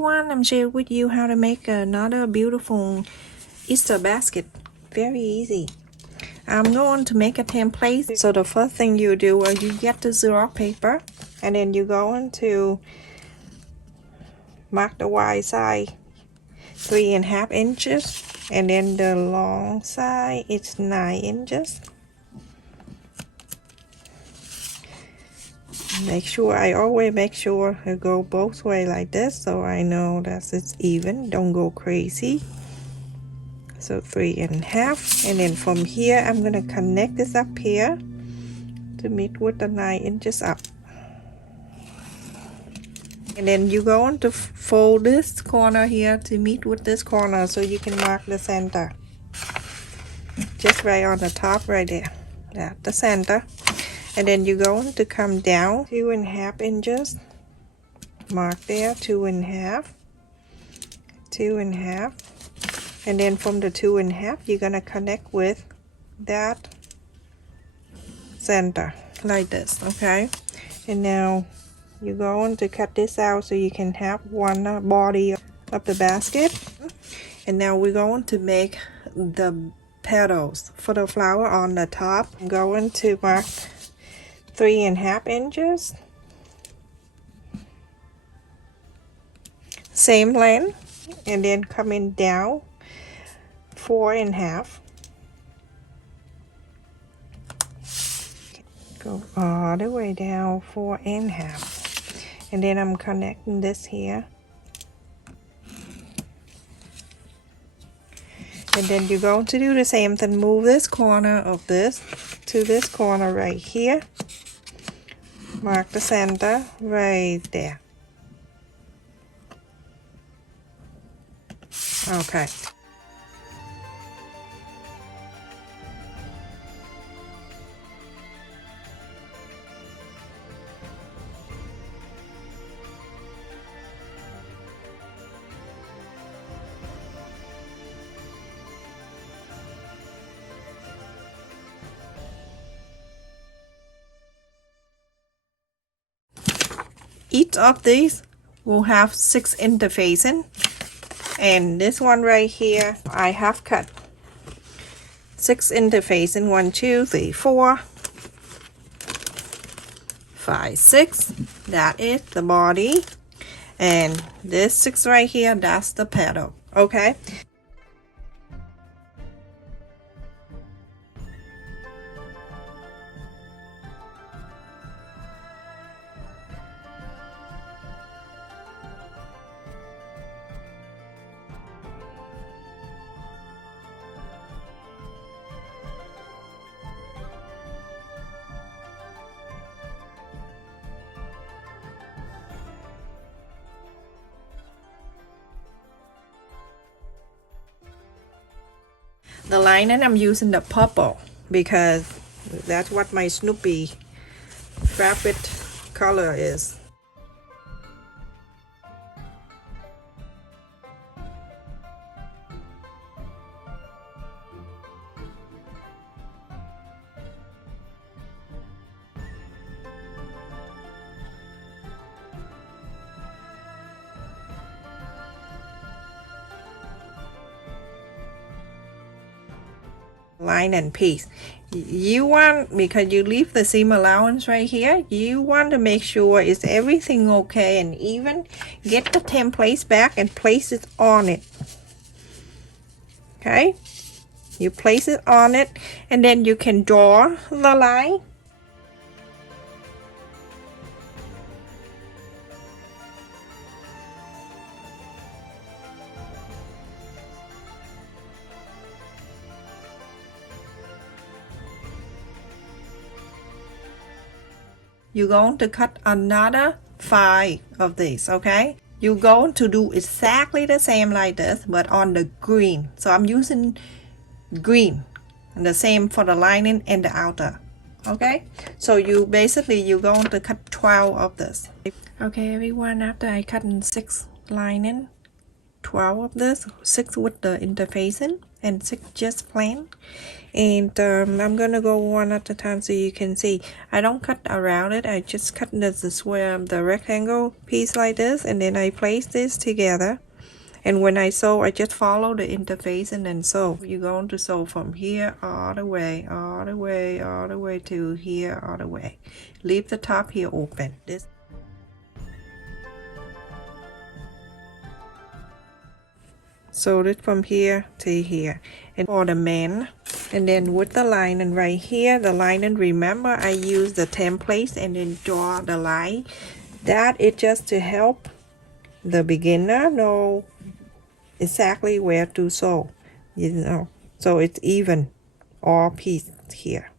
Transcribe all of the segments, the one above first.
everyone, I'm sharing with you how to make another beautiful Easter basket. Very easy. I'm going to make a template. So the first thing you do is you get the Xerox paper and then you go into mark the wide side 3.5 inches and then the long side it's 9 inches. I always make sure to go both ways like this so I know that it's even. Don't go crazy. So 3.5, and then from here I'm gonna connect this up here to meet with the 9 inches up. And then you go on to fold this corner here to meet with this corner so you can mark the center. Just right on the top right there. That's the center. And then you're going to come down 2.5 inches. Mark there 2.5. 2.5. And then from the 2.5 you're gonna connect with that center like this, okay? And now you're going to cut this out so you can have one body of the basket. And now we're going to make the petals for the flower on the top. I'm going to mark 3.5 inches. Same length, and then coming down 4.5. Go all the way down 4.5, and then I'm connecting this here. And then you're going to do the same thing. Move this corner of this to this corner right here. Mark the center right there. Okay. Each of these will have 6 interfacing, and this one right here I have cut 6 interfacing. 1 2 3 4 5 6. That is the body, and this 6 right here, that's the petal. Okay. The lining, I'm using the purple because that's what my Snoopy favorite color is. Line and piece. You want, because you leave the seam allowance right here, you want to make sure is everything okay and even. Get the template back and place it on it. Okay, you place it on it and then you can draw the line. You're going to cut another 5 of these, okay? You're going to do exactly the same like this, but on the green. So I'm using green, and the same for the lining and the outer, okay? So you're going to cut 12 of this. Okay, everyone, after I cut in 6 lining, 12 of this, 6 with the interfacing, and 6 just plain. And I'm gonna go one at a time so you can see. I don't cut around it, I just cut the square, the rectangle piece like this, and then I place this together. And when I sew, I just follow the interface and then sew. You're going to sew from here all the way, all the way, all the way to here, all the way. Leave the top here open. This. Sew it from here to here. And for the man, and then with the line, and right here, the line, and remember I use the templates and then draw the line. That is just to help the beginner know exactly where to sew, you know, so it's even all piece here.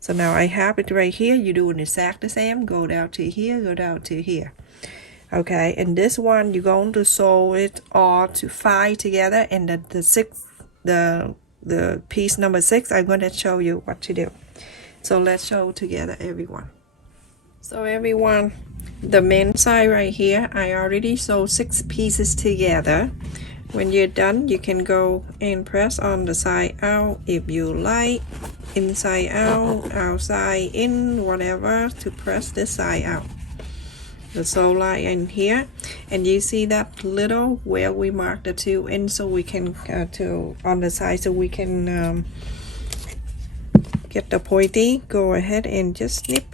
So now I have it right here. You do exactly the same. Go down to here, go down to here. Okay, and this one you're going to sew it all to 5 together, and the piece number 6 I'm going to show you what to do. So let's show together, everyone. So everyone, the main side right here, I already sewed 6 pieces together. When you're done, you can go and press on the side out if you like, inside out, outside in, whatever, to press this side out. The sew line in here, and you see that little where we mark the 2 in, so we can to on the side, so we can get the pointy. Go ahead and just snip.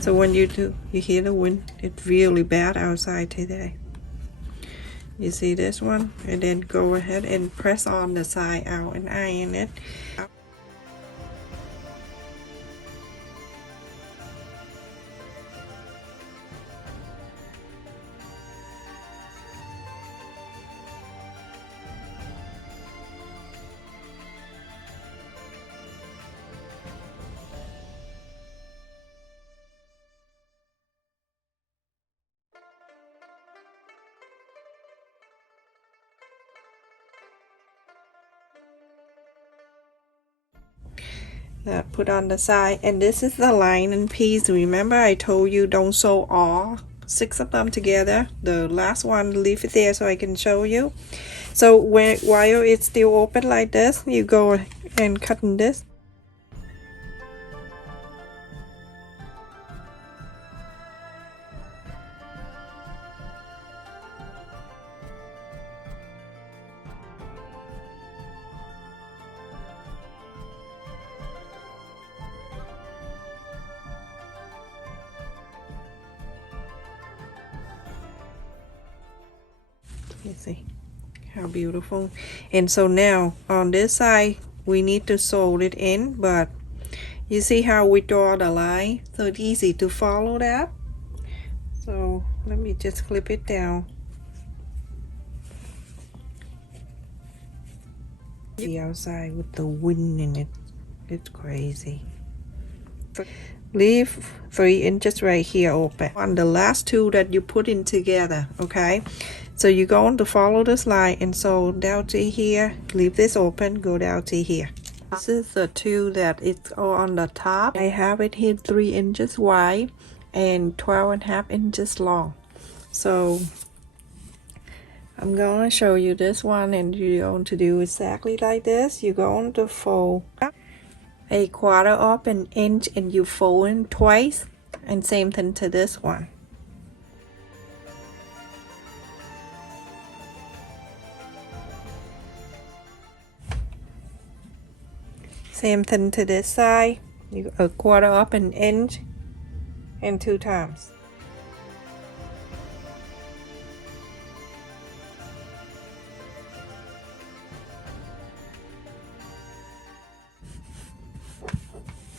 So when you do, you hear the wind. It's really bad outside today. You see this one, and then go ahead and press on the side out and iron it. Put on the side, and this is the line and piece. Remember I told you don't sew all 6 of them together. The last one, leave it there so I can show you. So while it's still open like this, you go and cut in this. You see how beautiful. And so now on this side we need to sew it in, but you see how we draw the line, so it's easy to follow that. So let me just clip it down. The outside with the wind in it, it's crazy. Leave 3 inches right here open on the last 2 that you put in together. Okay, so you're going to follow this line and sew down to here. Leave this open, go down to here. This is the 2 that it's on the top. I have it here 3 inches wide and 12.5 inches long. So I'm going to show you this one, and you're going to do exactly like this. You're going to fold 1/4 of an inch, and you fold in twice, and same thing to this one. Same thing to this side. You 1/4 of an inch and 2 times.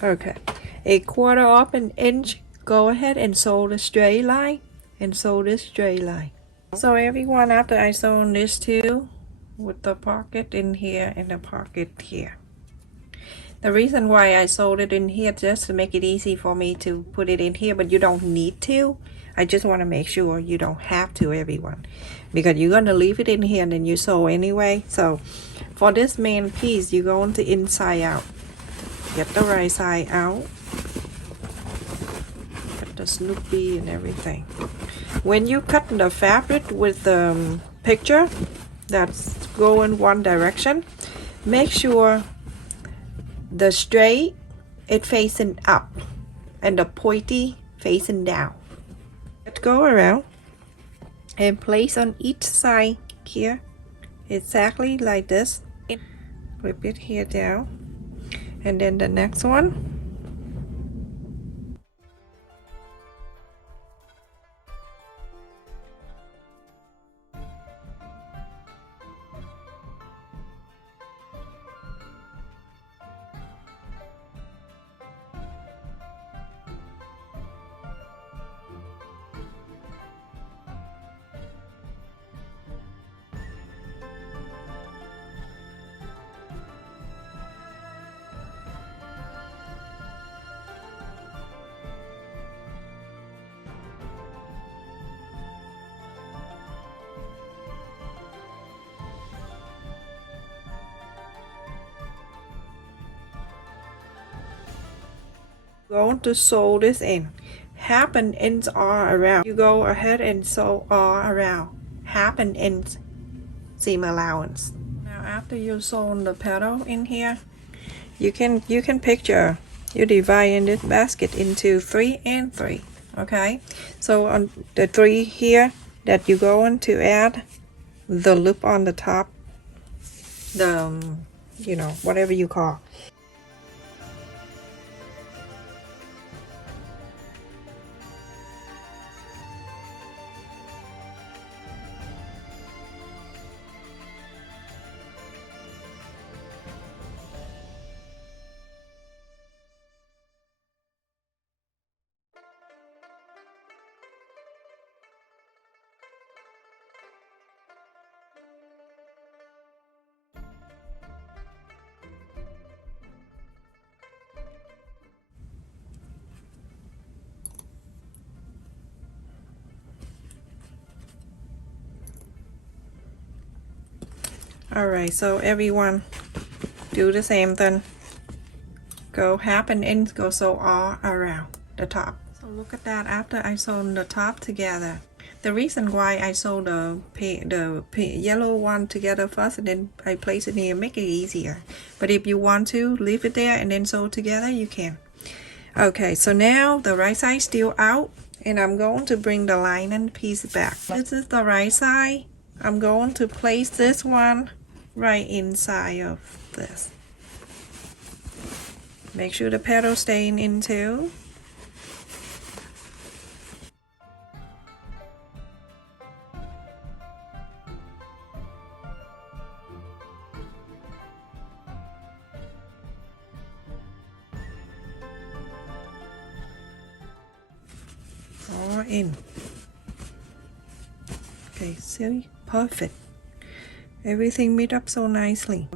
Okay, 1/4 of an inch. Go ahead and sew the straight line and sew this straight line. So everyone, after I sew this too, with the pocket in here and the pocket here. The reason why I sewed it in here, just to make it easy for me to put it in here, but you don't need to. I just want to make sure you don't have to, everyone, because you're going to leave it in here and then you sew anyway. So for this main piece, you're going to inside out. get the right side out. Get the Snoopy and everything. When you cut the fabric with the picture that's going one direction, make sure the straight it facing up and the pointy facing down. Let's go around and place on each side here exactly like this. Flip it here down, and then the next one. Going to sew this in. Half an inch all around. You go ahead and sew all around. Half an inch seam allowance. Now after you sew the petal in here, you can picture you divide this basket into 3 and 3. Okay, so on the 3 here that you're going to add the loop on the top, the you know, whatever you call. Alright, so everyone do the same thing. Go half an inch, go sew all around the top. So look at that, after I sewn the top together. The reason why I sew the yellow one together first and then I place it here, make it easier. But if you want to leave it there and then sew together, you can. Okay, so now the right side still out, and I'm going to bring the lining piece back. This is the right side. I'm going to place this one right inside of this. Make sure the petal staying in too. All in. Okay, see, perfect. Everything meet up so nicely.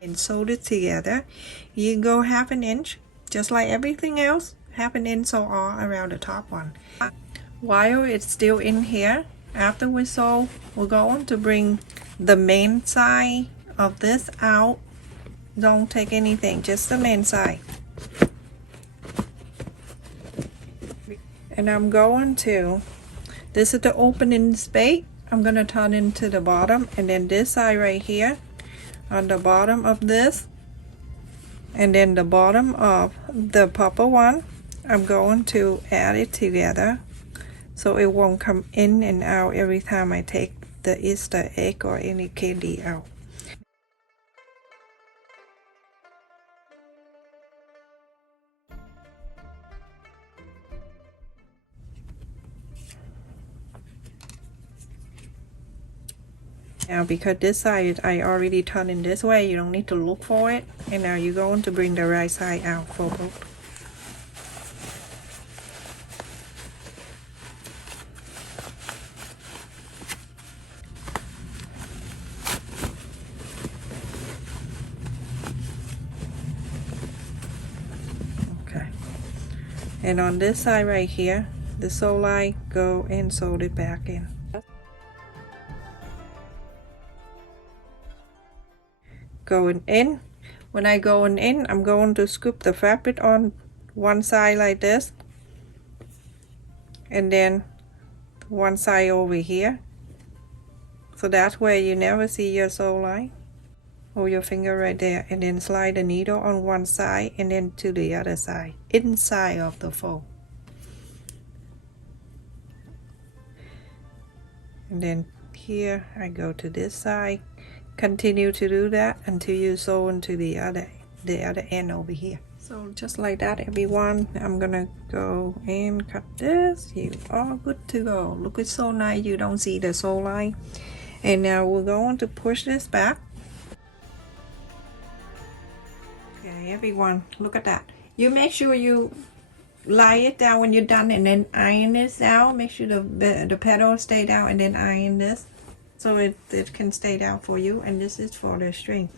And sewed it together. You go half an inch, just like everything else. Half an inch sew all around the top one. While it's still in here, after we sew, we're going to bring the main side of this out. Don't take anything, just the main side. And I'm going to, this is the opening space. I'm going to turn into the bottom, and then this side right here on the bottom of this, and then the bottom of the purple one, I'm going to add it together so it won't come in and out every time I take the Easter egg or any candy out. Now because this side I already turned in this way, you don't need to look for it. And now you're going to bring the right side out for both. And on this side right here, the sew line, go and sew it back in. Going in. When I going in, I'm going to scoop the fabric on one side like this, and then one side over here, so that way you never see your sew line. Hold your finger right there, and then slide the needle on one side and then to the other side, inside of the fold. And then here I go to this side. Continue to do that until you sew into the other end over here. So just like that, everyone, I'm gonna go and cut this. You are good to go. Look, it's so nice, you don't see the sew line. And now we're going to push this back. Okay, everyone, look at that. You make sure you lie it down when you're done, and then iron this down. Make sure the petal stay down, and then iron this so it can stay down for you. And this is for the string.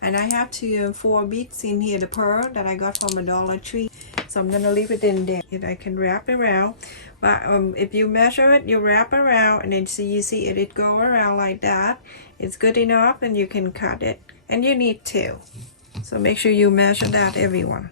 And I have 4 beads in here, the pearl that I got from a Dollar Tree. So I'm gonna leave it in there. I can wrap around, but if you measure it, you wrap around, and then you see it go around like that. It's good enough, and you can cut it. And you need 2. So make sure you measure that, everyone.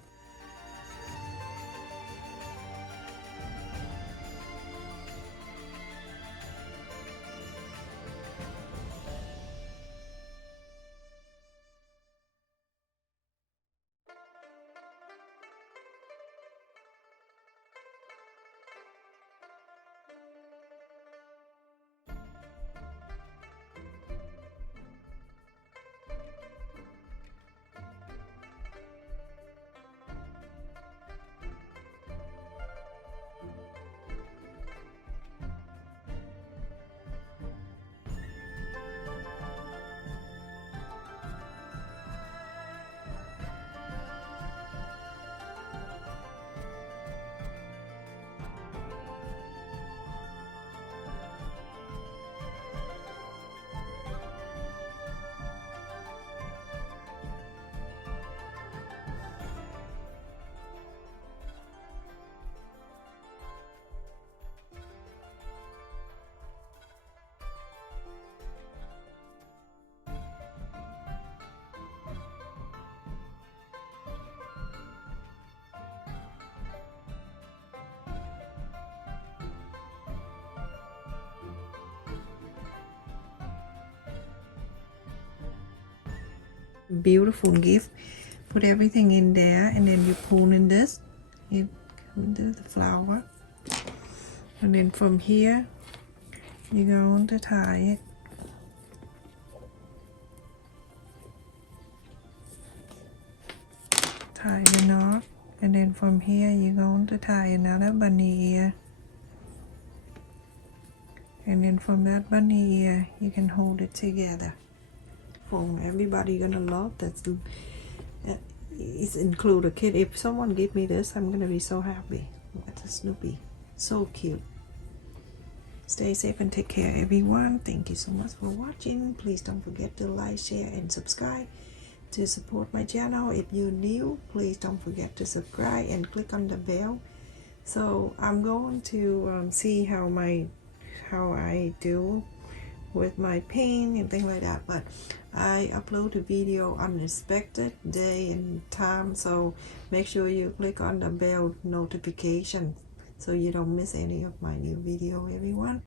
Beautiful gift. Put everything in there, and then you pull in this. You come into the flower, and then from here you're going to tie it. Tie the knot, and then from here you're going to tie another bunny ear, and then from that bunny ear you can hold it together. Everybody gonna love that. It's include a kid. If someone give me this, I'm gonna be so happy. Look at the Snoopy, so cute. Stay safe and take care, everyone. Thank you so much for watching. Please don't forget to like, share, and subscribe to support my channel. If you're new, please don't forget to subscribe and click on the bell. So I'm going to see how I do with my paint and things like that, but I upload a video unexpected day and time, so make sure you click on the bell notification so you don't miss any of my new video, everyone.